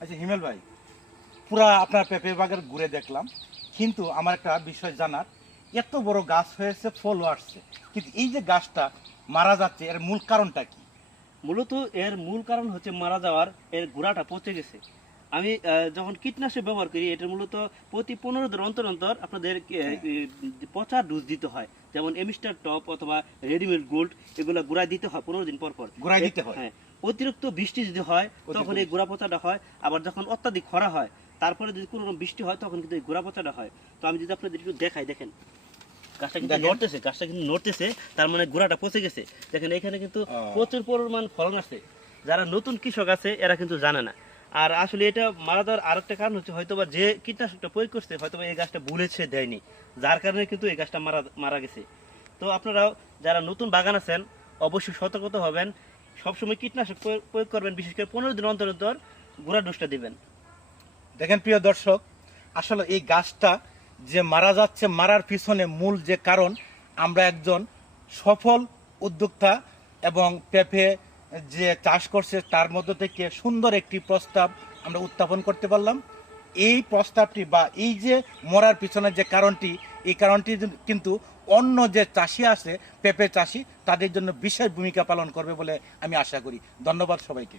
আচ্ছা হিমেল ভাই, পুরা আপনার পেঁপে বাগান ঘুরে দেখলাম, কিন্তু আমার একটা বিষয় জানার, এত বড় গাছ হয়েছে, ফলও আসছে, কিন্তু এই যে গাছটা মারা যাচ্ছে এর মূল কারণটা কি? মূলত এর মূল কারণ হচ্ছে মারা যাওয়ার, এর গোড়াটা পচে গেছে। আমি যখন কীটনাশক ব্যবহার করি, এটা মূলত প্রতি 15 দিন অন্তর অন্তর আপনাদের পচা ডোজ দিতে হয়। যেমন এমিস্টার টপ অথবা রেডিমেড গোল্ড, এগুলো গোড়ায় দিতে হয় 15 দিন পর পর। গোড়ায় দিতে হয়? হ্যাঁ। অতিরিক্ত বৃষ্টি যদি হয় তখন এই গোড়া পচাটা হয়। আবার যখন অত্যাধিক খরা হয়, তারপরে যদি কোনো রকম বৃষ্টি হয় তখন কিন্তু এই গোড়া পচাটা হয়। তো আমি যদি আপনাদের একটু দেখাই, দেখেন গাছটা কিন্তু নড়তেছে, গাছটা কিন্তু নড়তেছে, তার মানে গোড়াটা পচে গেছে। দেখেন এখানে কিন্তু প্রচুর পরিমাণ ফলন আছে। যারা নতুন কৃষক আছে এরা কিন্তু জানে না। আর আসলে এটা মারা যাওয়ার আরেকটা কারণ হচ্ছে হয়তোবা যে কীটনাশকটা প্রয়োগ করছে হয়তোবা এই গাছটা ভুলেছে দেয়নি, যার কারণে কিন্তু এই গাছটা মারা গেছে। তো আপনারাও যারা নতুন বাগান আছেন অবশ্যই সতর্কতা হবেন, সবসময় কীটনাশক প্রয়োগ করবেন, বিশেষ করে 15 দিন অন্তর অন্তর গোড়া ডোজটা দিবেন। দেখেন প্রিয় দর্শক, আসলে এই গাছটা যে মারা যাচ্ছে, মারার পিছনে মূল যে কারণ, আমরা একজন সফল উদ্যোক্তা এবং পেঁপে যে চাষ করছে তার মধ্য থেকে সুন্দর একটি প্রস্তাব আমরা উত্থাপন করতে পারলাম। এই প্রস্তাবটি বা এই যে মরার পিছনে যে কারণটি, এই কারণটি কিন্তু অন্য যে চাষি আছে, পেঁপে চাষি, তাদের জন্য বিশেষ ভূমিকা পালন করবে বলে আমি আশা করি। ধন্যবাদ সবাইকে।